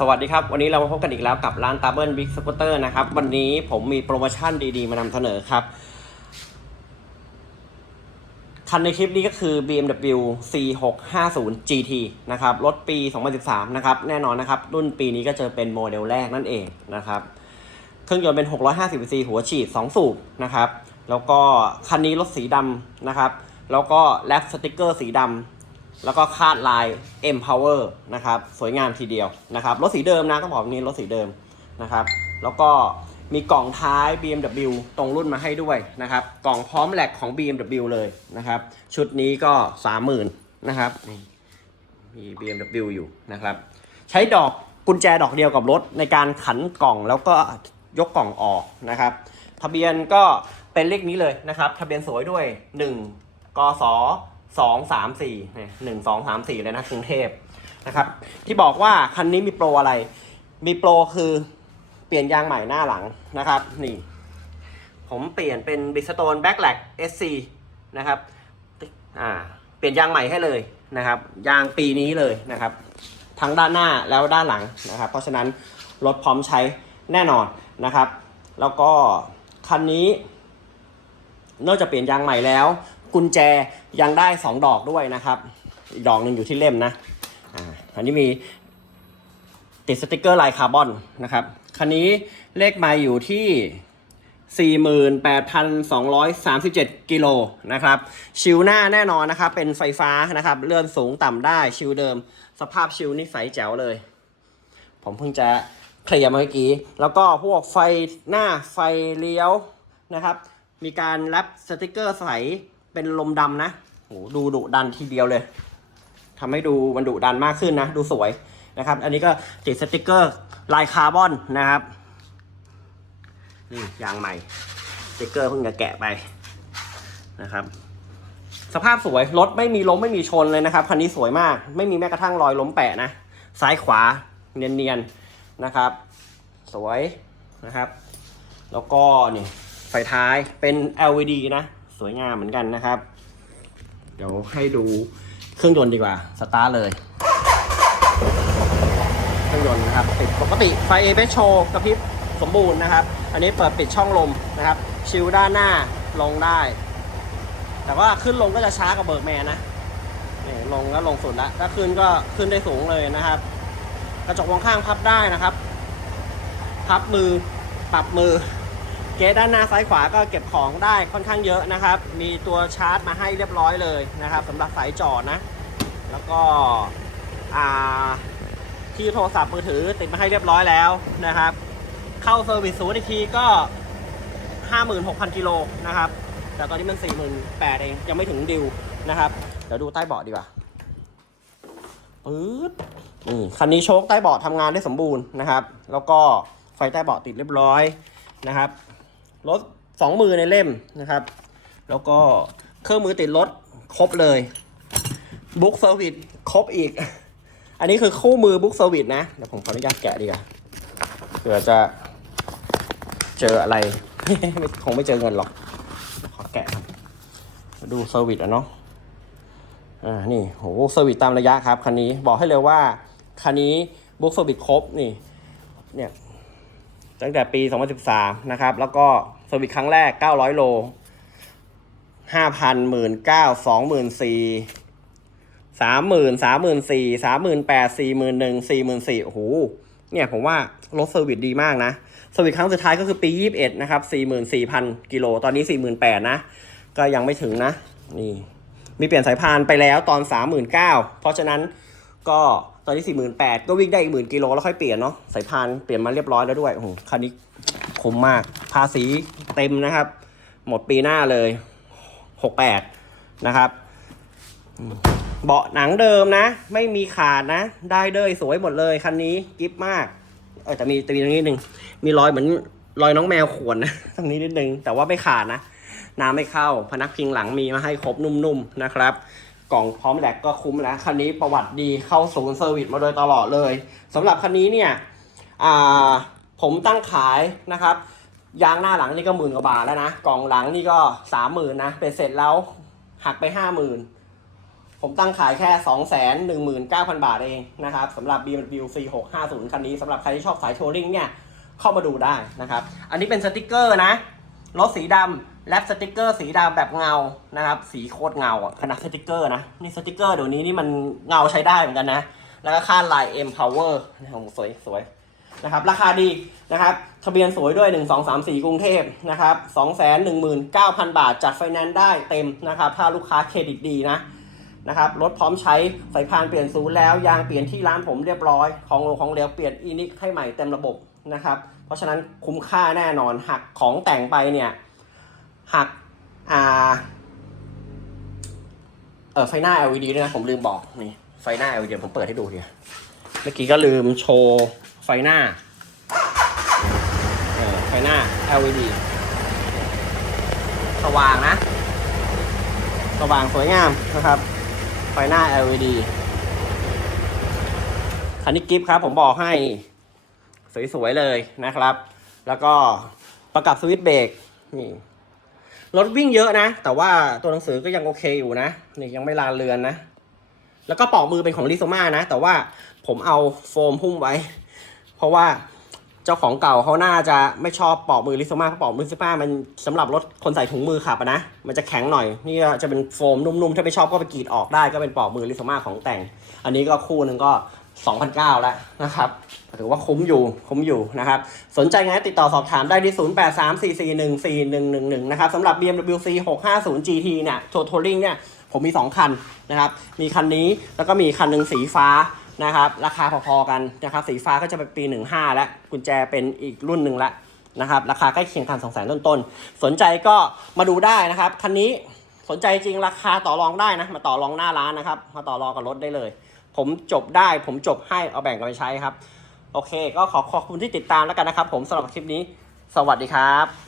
สวัสดีครับ วันนี้เรามาพบกันอีกแล้วกับร้านตาเบิลบิ๊กสกูตเตอร์นะครับ วันนี้ผมมีโปรโมชั่นดีๆ มานำเสนอครับ คันในคลิปนี้ก็คือ BMW C650 GT นะครับ รถปี 2013 นะครับ แน่นอนนะครับ รุ่นปีนี้ก็จะเป็นโมเดลแรกนั่นเองนะครับ เครื่องยนต์เป็น 650 cc หัวฉีด 2 สูบนะครับ แล้วก็คันนี้รถสีดำนะครับ แล้วก็แรปสติกเกอร์สีดำ แล้วก็คาดลาย M Power นะครับสวยงามทีเดียวนะครับรถสีเดิมนะต้องบอกนี้รถสีเดิมนะครับ แล้วก็มีกล่องท้าย BMW ตรงรุ่นมาให้ด้วยนะครับ กล่องพร้อมแหลกของ BMW เลยนะครับ ชุดนี้ก็ 30,000นะครับมี BMW อยู่นะครับ ใช้ดอกกุญแจดอกเดียวกับรถในการขันกล่องแล้วก็ยกกล่องออกนะครับ ทะเบียนก็เป็นเลขนี้เลยนะครับ ทะเบียนสวยด้วย 1กศ สองสามสี่หนึ่งสองสามสี่เลยนะกรุงเทพนะครับ ที่บอกว่าคันนี้มีโปรอะไร มีโปรคือเปลี่ยนยางใหม่หน้าหลังนะครับ นี่ ผมเปลี่ยนเป็นบิสโตนแบ็กแลก SC นะครับอ่าเปลี่ยนยางใหม่ให้เลยนะครับ ยางปีนี้เลยนะครับ ทั้งด้านหน้าแล้วด้านหลังนะครับ เพราะฉะนั้นรถพร้อมใช้แน่นอนนะครับ แล้วก็คันนี้นอกจากเปลี่ยนยางใหม่แล้ว กุญแจยังได้ 2 ดอกด้วยนะครับ อีกดอกหนึ่งอยู่ที่เล่มนะอ่าอันนี้มีติดสติกเกอร์ลายคาร์บอนนะครับ คันนี้เลขไมาอยู่ที่ 48,237 กิโลนะครับ ชิวหน้าแน่นอนนะครับ เป็นไฟฟ้านะครับ เลื่อนสูงต่ำได้ ชิวเดิม สภาพชิวนี่ใสแจ๋วเลย ผมเพิ่งจะเคลียร์มาเมื่อกี้ แล้วก็พวกไฟหน้าไฟเลี้ยวนะครับ มีการแรปสติกเกอร์ใส เป็นลมดำนะโหดูดุดันทีเดียวเลยทำให้ดูมันดุดันมากขึ้นนะ ดูสวยนะครับ อันนี้ก็ติดสติกเกอร์ลายคาร์บอนนะครับนี่ยางใหม่สติกเกอร์เพิ่งจะแกะไปนะครับ สภาพสวยรถไม่มีล้มไม่มีชนเลยนะครับคันนี้สวยมาก ไม่มีแม้กระทั่งรอยล้มแปะนะ ซ้ายขวาเนียนๆนะครับ สวยนะครับ แล้วก็นี่ไฟท้ายเป็น LED นะ สวยงามเหมือนกันนะครับ เดี๋ยวให้ดูเครื่องยนต์ดีกว่า สตาร์ทเลย เครื่องยนต์นะครับติดปกติไฟเอเบโชกระพริบสมบูรณ์นะครับ อันนี้เปิดปิดช่องลมนะครับ ชิลด้านหน้าลงได้ แต่ว่าขึ้นลงก็จะช้ากว่าเบิร์กแมนนะนี่ลงก็ลงสุดแล้วถ้าขึ้นก็ขึ้นได้สูงเลยนะครับ กระจกมองข้างพับได้นะครับ พับมือปรับมือ เกจด้านหน้าซ้ายขวาก็เก็บของได้ค่อนข้างเยอะนะครับ มีตัวชาร์จมาให้เรียบร้อยเลยนะครับสำหรับสายจอดนะ แล้วก็ที่โทรศัพท์มือถือติดมาให้เรียบร้อยแล้วนะครับ เข้าเซอร์วิสศูนย์อีกทีก็ 56,000กิโลนะครับ แต่ตอนนี้มัน 48,000เองยังไม่ถึงดิวนะครับ เดี๋ยวดูใต้เบาะดีกว่าปึ๊ดนี่คันนี้โชคใต้เบาะทำงานได้สมบูรณ์นะครับ แล้วก็ไฟใต้เบาะติดเรียบร้อยนะครับ รถสองมือในเล่มนะครับ แล้วก็เครื่องมือติดรถครบเลยบุ๊กเซอร์วิสครบอีก อันนี้คือคู่มือบุ๊กเซอร์วิสนะ เดี๋ยวผมขออนุญาตแกะดีกว่าเผื่อจะเจออะไร คงไม่เจอเงินหรอก ขอแกะครับมาดูเซอร์วิสอะเนาะอ่านี่โหเซอร์วิสตามระยะครับ คันนี้บอกให้เลยว่า คันนี้บุ๊กเซอร์วิสครบนี่ เนี่ย ตั้งแต่ปี 2013 นะครับ แล้วก็เซอร์วิสครั้งแรก 900 โล 5,000 1 9 0 0 0 24,000 30,000 34,000 31,000 41,000 44,000โอ้โห เนี่ยผมว่ารถเซอร์วิสดีมากนะเซอร์วิสครั้งสุดท้ายก็คือปี 21 นะครับ 44,000 กิโล ตอนนี้ 48,000 นะ ก็ยังไม่ถึงนะ นี่ มีเปลี่ยนสายพานไปแล้วตอน 39,000 เพราะฉะนั้นก็ ตอนนี้48,000ก็วิ่งได้อีกหมื่นกิโลแล้วค่อยเปลี่ยนเนาะสายพานเปลี่ยนมาเรียบร้อยแล้วด้วยโอ้โหคันนี้คมมาก ภาษีเต็มนะครับ หมดปีหน้าเลย68นะครับ เบาะหนังเดิมนะ ไม่มีขาดนะ ได้เลยสวยหมดเลยคันนี้กิฟมากเออแต่มีแต่มีตรงนี้นิดนึงมีรอยเหมือนรอยน้องแมวข่วนนะตรงนี้นิดนึงแต่ว่าไม่ขาดนะน้ำไม่เข้า พนักพิงหลังมีมาให้ครบนุ่มๆนะครับ กล่องพร้อมแหลกก็คุ้มแล้วคันนี้ประวัติดีเข้าศูนย์เซอร์วิสมาโดยตลอดเลยสำหรับคันนี้เนี่ยผมตั้งขายนะครับยางหน้าหลังนี่ก็หมื่นกว่าบาทแล้วนะกล่องหลังนี่ก็สามหมื่นนะเป็นเสร็จแล้วหักไปห้าหมื่นผมตั้งขายแค่2 1 9 0 0 0บาทเองนะครับสำหรับ BMW C650 คันนี้สำหรับใครที่ชอบสายทัวริงเนี่ยเข้ามาดูได้นะครับ อันนี้เป็นสติกเกอร์นะรถสีดำ แลปสติกเกอร์สีดำแบบเงานะครับ สีโคตรเงาอะขนาดสติกเกอร์นะ นี่สติกเกอร์เดี๋ยวนี้นี่มันเงาใช้ได้เหมือนกันนะ แล้วก็ค่าลาย M Power นะครับสวยสวยนะครับ ราคาดีนะครับ ทะเบียนสวยด้วย 1 2 3 4 กรุงเทพนะครับ219,000 บาท จัดไฟแนนซ์ได้เต็มนะครับ ถ้าลูกค้าเครดิตดีนะนะครับ รถพร้อมใช้สายพานเปลี่ยนศูนย์แล้ว ยางเปลี่ยนที่ร้านผมเรียบร้อย ของลงของเหลวเปลี่ยนอีนิกให้ใหม่เต็มระบบนะครับ เพราะฉะนั้นคุ้มค่าแน่นอนหักของแต่งไปเนี่ย หักอ่าเออไฟหน้า LED ด้วยนะ ผมลืมบอกนี่ไฟหน้า LED ผมเปิดให้ดูทีเมื่อกี้ก็ลืมโชว์ไฟหน้าเออไฟหน้า LED สว่างนะ สว่างสวยงามนะครับ ไฟหน้า LED คันนี้กิฟต์ครับ ผมบอกให้สวยๆเลยนะครับ แล้วก็ประกับสวิตช์เบรกนี่ รถวิ่งเยอะนะ แต่ว่าตัวหนังสือก็ยังโอเคอยู่นะนี่ยังไม่ลาเรือนนะ แล้วก็ปอกมือเป็นของลิโซมานะ แต่ว่าผมเอาโฟมหุ้มไว้ เพราะว่าเจ้าของเก่าเขาน่าจะไม่ชอบปอกมือลิโซมาเพราะปอกมือลิโซมามันสำหรับรถคนใส่ถุงมือขับนะ มันจะแข็งหน่อย นี่จะเป็นโฟมนุ่มๆ ถ้าไม่ชอบก็ไปกรีดออกได้ก็เป็นปอกมือลิโซมาของแต่ง อันนี้ก็คู่หนึ่งก็ 2,900แล้วนะครับถือว่าคุ้มอยู่คุ้มอยู่นะครับ สนใจไงติดต่อสอบถามได้ที่ 0834414111 นะครับสำหรับ BMW C650 GT เนี่ยโททัวริงเนี่ยผมมี 2 คันนะครับ มีคันนี้แล้วก็มีคันหนึ่งสีฟ้านะครับ ราคาพอๆกันนะครับ สีฟ้าก็จะเป็นปี 15 แล้ว กุญแจเป็นอีกรุ่นหนึ่งละนะครับ ราคาใกล้เคียงกัน2 0 0 0 0 0ต้นๆ สนใจก็มาดูได้นะครับ คันนี้สนใจจริงราคาต่อรองได้นะ มาต่อรองหน้าร้านนะครับ มาต่อรองกับรถได้เลย ผมจบได้ ผมจบให้เอาแบ่งกันไปใช้ครับ โอเค ก็ขอขอบคุณที่ติดตามแล้วกันนะครับ ผมสำหรับคลิปนี้ สวัสดีครับ